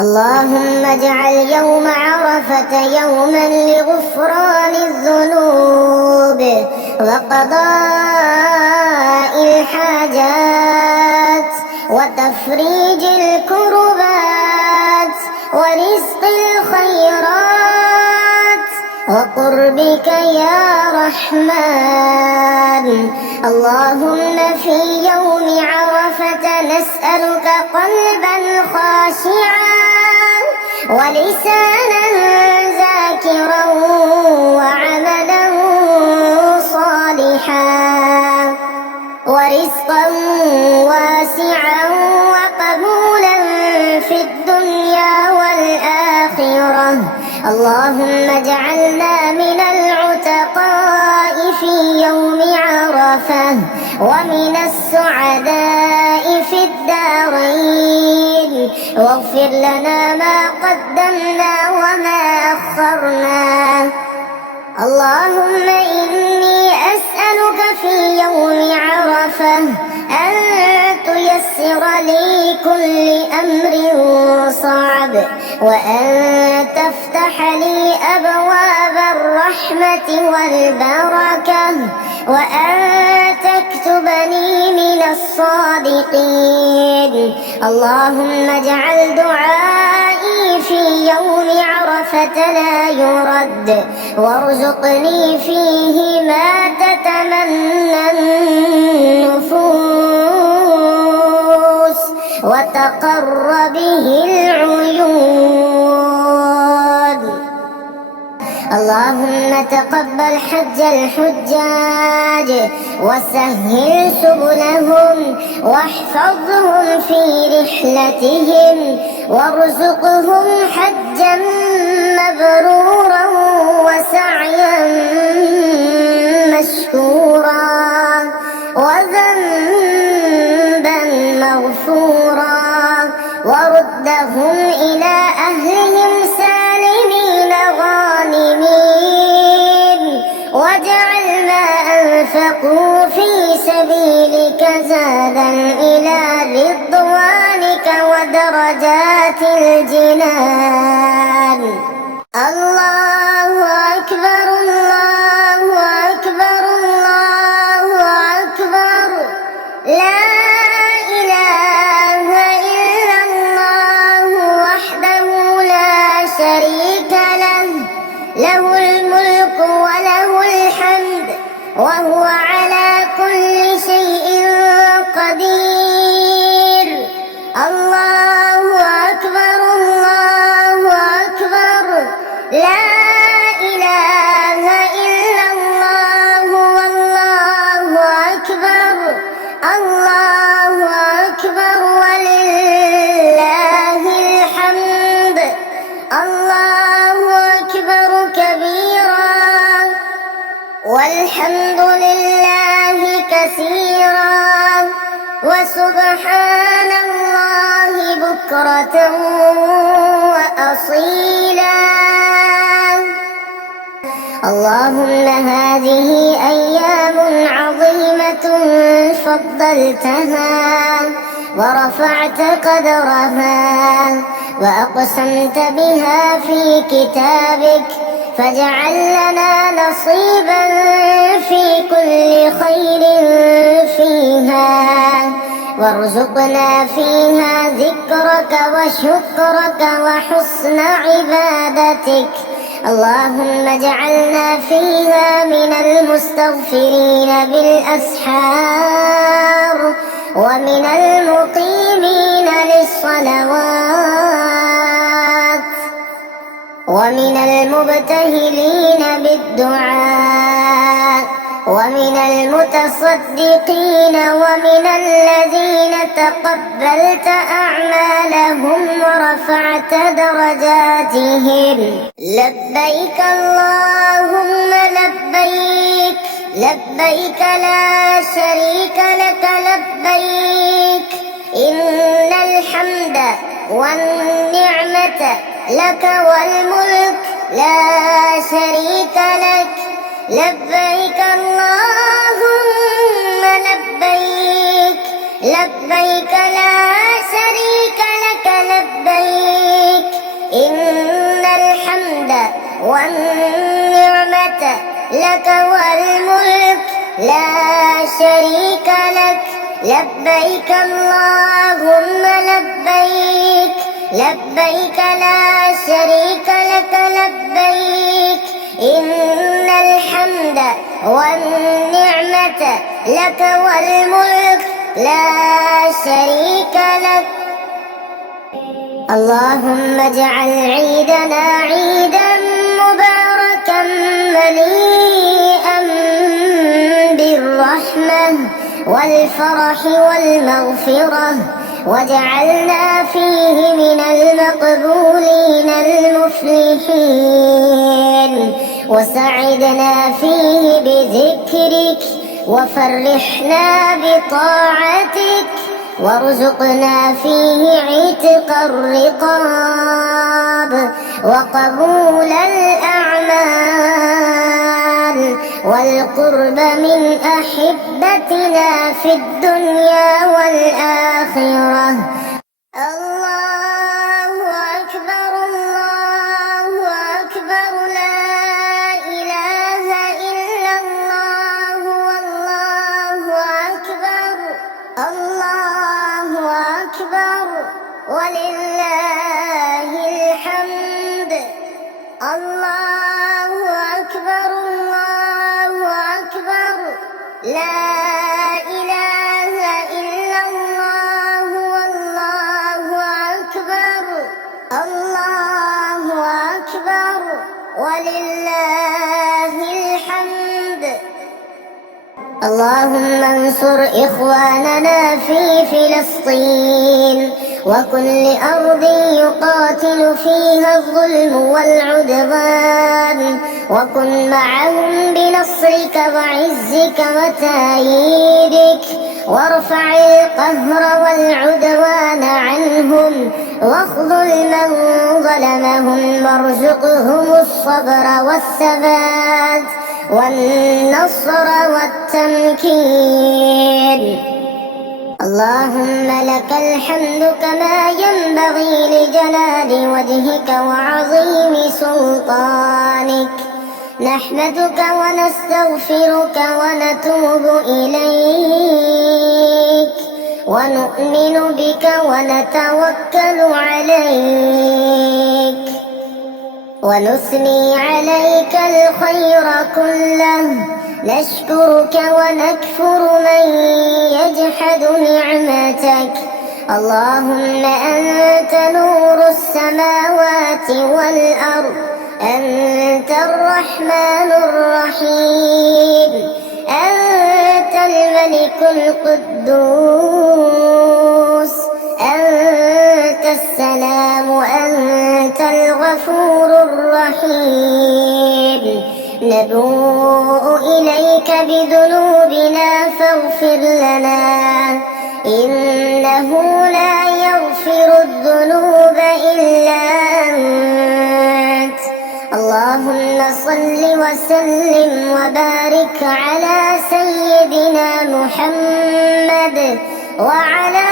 اللهم اجعل يوم عرفة يوما لغفران الذنوب وقضاء الحاجات وتفريج الكربات ورزق الخيرات وقربك يا رحمن. اللهم في يوم عرفة نسألك قلبا خاشعا ولسانا ذاكرا وعملا صالحا ورزقا واسعا وقبولا في الدنيا والآخرة. اللهم اجعلنا من العتقاء في يوم عرفة ومن السعداء في الدارين، واغفر لنا ما قدمنا وما أخرنا. اللهم إني أسألك في يوم عرفة أن تيسر لي كل أمر صعب، وأن تفتح لي أبواب الرحمة والبركة، وأن تكتبني من الصادقين. اللهم اجعل دعائي في يوم عرفة لا يرد، وارزقني فيه ما تتمنى النفوس وتقر به العيون. اللهم تقبل حج الحجاج وسهل سبلهم واحفظهم في رحلتهم، وارزقهم حجا مبرورا وسعيا مشكورا وذنبا مغفورا، وردهم إلى أهلهم سالمين غانمين، واجعل ما أنفقوا في سبيلك زادا إلى رضوانك ودرجات الجنان. الله أكبر الله أكبر الله أكبر، لا إله إلا الله وحده لا شريك له، له الملك وله الحمد وهو على كل شيء قدير. الله أكبر الله أكبر، لا إله إلا الله والله أكبر، الله أكبر ولله الحمد. الله أكبر كبيرا والحمد لله كثيرا وسبحان الله بكرة وأصيلا. اللهم هذه أيام عظيمة فضلتها ورفعت قدرها وأقسمت بها في كتابك، فاجعل لنا نصيبا في كل خير فيها، وارزقنا فيها ذكرك وشكرك وحسن عبادتك. اللهم اجعلنا فيها من المستغفرين بالأسحار ومن المقيمين للصلوات ومن المبتهلين بالدعاء ومن المتصدقين ومن الذين تقبلت أعمالهم ورفعت درجاتهم. لبيك اللهم لبيك، لبيك لا شريك لك لبيك، إن الحمد والنعمة لك والملك لا شريك لك. لبيك اللهم لبيك، لبيك لا شريك لك لبيك، والنعمة لك والملك لا شريك لك لبيك اللهم لبيك لبيك لا شريك لك لبيك إن الحمد والنعمة لك والملك لا شريك لك. اللهم اجعل عيدنا عيدا مباركا مليئا بالرحمة والفرح والمغفرة، واجعلنا فيه من المقبولين المفلحين، وسعدنا فيه بذكرك، وفرحنا بطاعتك، وارزقنا فيه عتق الرقاب وقبول الأعمال والقرب من أحبتنا في الدنيا والآخرة. الله أكبر الله أكبر لا إله إلا الله والله أكبر الله أكبر ولله الحمد. الله أكبر الله أكبر لا إله إلا الله والله أكبر الله أكبر ولله الحمد. اللهم انصر إخواننا في فلسطين وكل أرض يقاتل فيها الظلم والعدوان، وكن معهم بنصرك وعزك وتأييدك، وارفع القهر والعدوان عنهم، واخذل من ظلمهم، وارزقهم الصبر والثبات والنصر والتمكين. اللهم لك الحمد كما ينبغي لجلال وجهك وعظيم سلطانك. نحمدك ونستغفرك ونتوب إليك، ونؤمن بك ونتوكل عليك، ونثني عليك الخير كله. نشكرك ونكفر من يجحد نعمتك. اللهم أنت نور السماوات والأرض، أنت الرحمن الرحيم، أنت الملك القدوس، أنت السلام، أنت الغفور الرحيم. نبوء إليك بذنوبنا فاغفر لنا، إنه لا يغفر الذنوب إلا أنت. اللهم صل وسلم وبارك على سيدنا محمد وعلى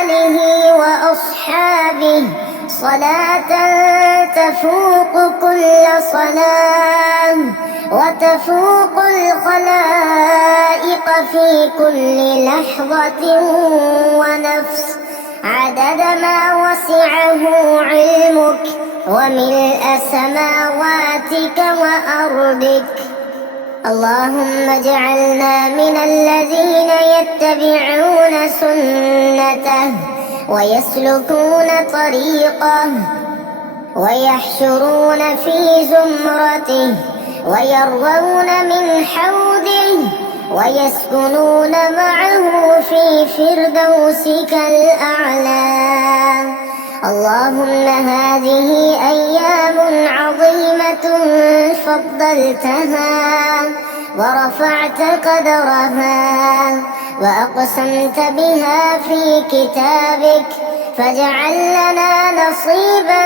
آله وأصحابه صلاة تفوق كل صلاة وتفوق الخلائق في كل لحظة ونفس، عدد ما وسعه علمك وملء سماواتك وأرضك. اللهم اجعلنا من الذين يتبعون سنته ويسلكون طريقه ويحشرون في زمرته ويرضون من حوضه ويسكنون معه في فردوسك الأعلى. اللهم هذه أيام عظيمة فضلتها ورفعت قدرها وأقسمت بها في كتابك، فاجعل لنا نصيبا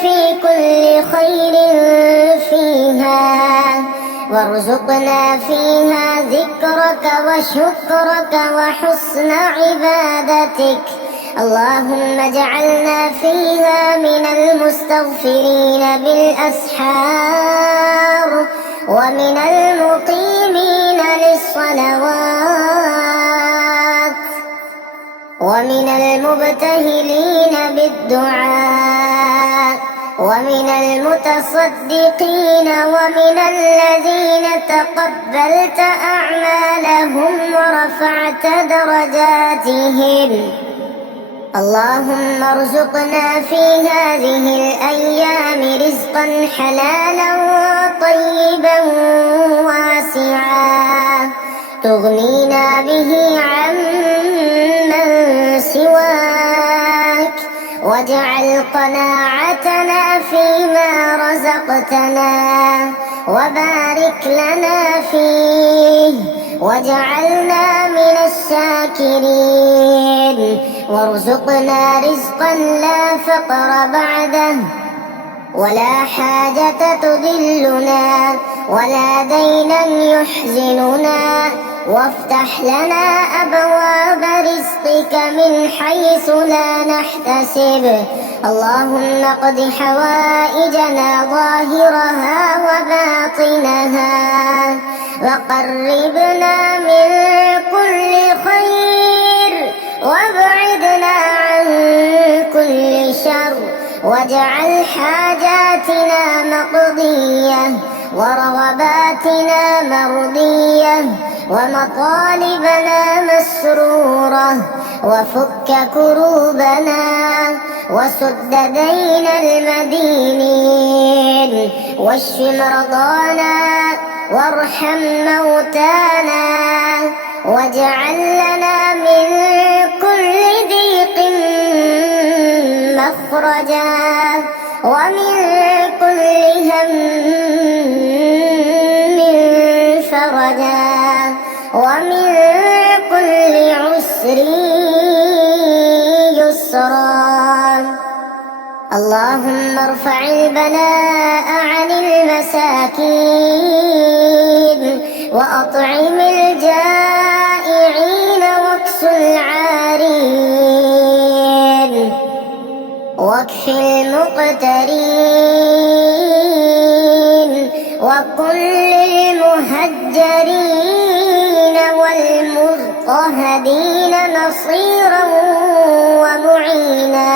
في كل خير فيها، وارزقنا فيها ذكرك وشكرك وحسن عبادتك. اللهم اجعلنا فيها من المستغفرين بالأسحار ومن المقيمين للصلوات ومن المبتهلين بالدعاء ومن المتصدقين ومن الذين تقبلت أعمالهم ورفعت درجاتهم. اللهم ارزقنا في هذه الأيام رزقا حلالا طيبا واسعا تغنينا به عمن سواك، واجعل قناعتنا فيما رزقتنا وبارك لنا فيه، واجعلنا من الشاكرين، وارزقنا رزقا لا فقر بعده ولا حاجة تذلنا ولا دينا يحزننا، وافتح لنا أبواب رزقك من حيث لا نحتسب. اللهم اقض حوائجنا ظاهرها وباطنها، وقربنا من كل خير وابعدنا عن كل شر، واجعل حاجاتنا مقضية ورغباتنا مرضية ومطالبنا مسرورة، وفك كروبنا وسد دين المدينين، واشف مرضانا وارحم موتانا، واجعل لنا من كل ضيق مخرجا ومن كل هم فرجا ومن كل عسر يسرا. اللهم ارفع البلاء عن المساكين، وأطعم الجائعين واكس العارين، واكف المقترين، وكن للمهجرين والمضطهدين نصيرا ومعينا،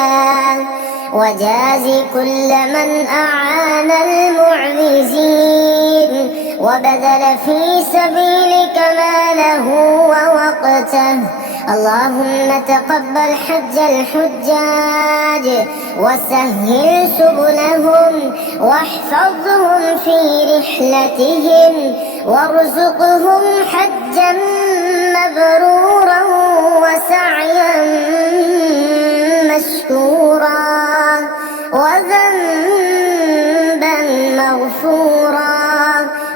وجاز كل من أعان المعوزين وبذل في سبيلك ماله ووقته. اللهم تقبل حج الحجاج وسهل سبلهم، واحفظهم في رحلتهم، وارزقهم حجا مبرورا وسعيا مشكورا وذنبا مغفورا،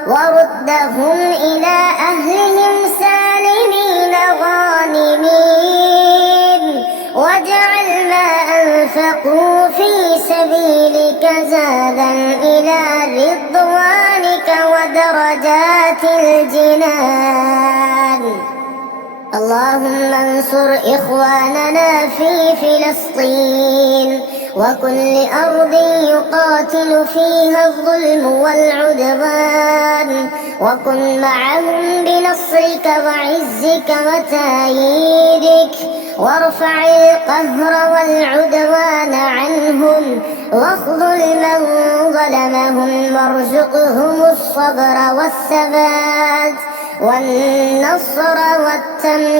وردهم إلى أهلهم سالمين غانمين، واجعل ما أنفقوا في سبيلك زادا إلى رضوانك ودرجات الجنان. اللهم انصر إخواننا في فلسطين وكل أرض يقاتل فيها الظلم والعدوان، وكن معهم بنصرك وعزك وتأييدك، وارفع القهر والعدوان عنهم، واخذل من ظلمهم، وارزقهم الصبر والثبات والنصر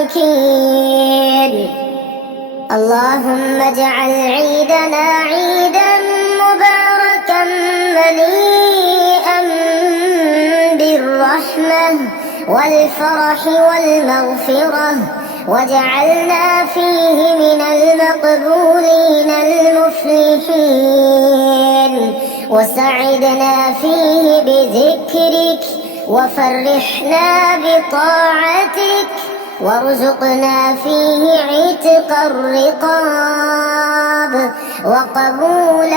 والتمكين. اللهم اجعل عيدنا عيدا مباركا مليئا بالرحمة والفرح والمغفرة، واجعلنا فيه من المقبولين المفلحين، وسعدنا فيه بذكرك، وفرحنا بطاعتك، وارزقنا فيه عتق الرقاب وقبول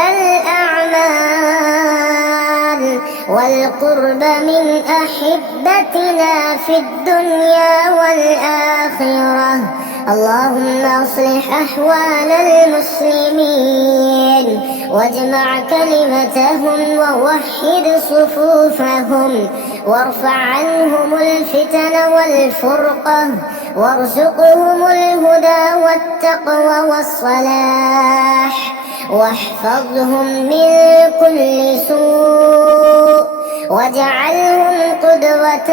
الأعمال والقرب من أحبتنا في الدنيا والآخرة. اللهم أصلح أحوال المسلمين واجمع كلمتهم ووحد صفوفهم وارفع عنهم الفتن والفرقة وارزقهم الهدى والتقوى والصلاح واحفظهم من كل سوء واجعلهم قدوة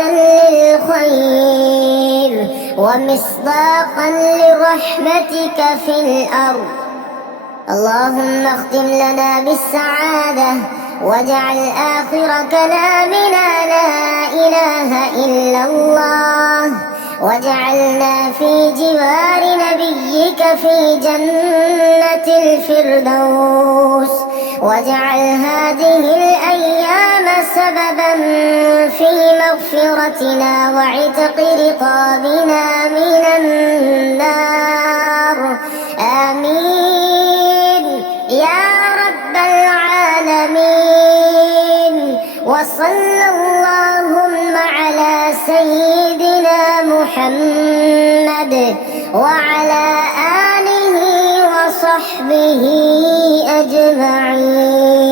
للخير ومصداقا لرحمتك في الأرض. اللهم اختم لنا بالسعادة واجعل آخر كلامنا لا إله إلا الله واجعلنا في جوار نبيك في جنة الفردوس واجعل هذه الأيام سببا في مغفرتنا وعتق رقابنا من النار. آمين يا رب العالمين. وصلى اللهم على سيدنا محمد وعلى آله وصحبه أجمعين.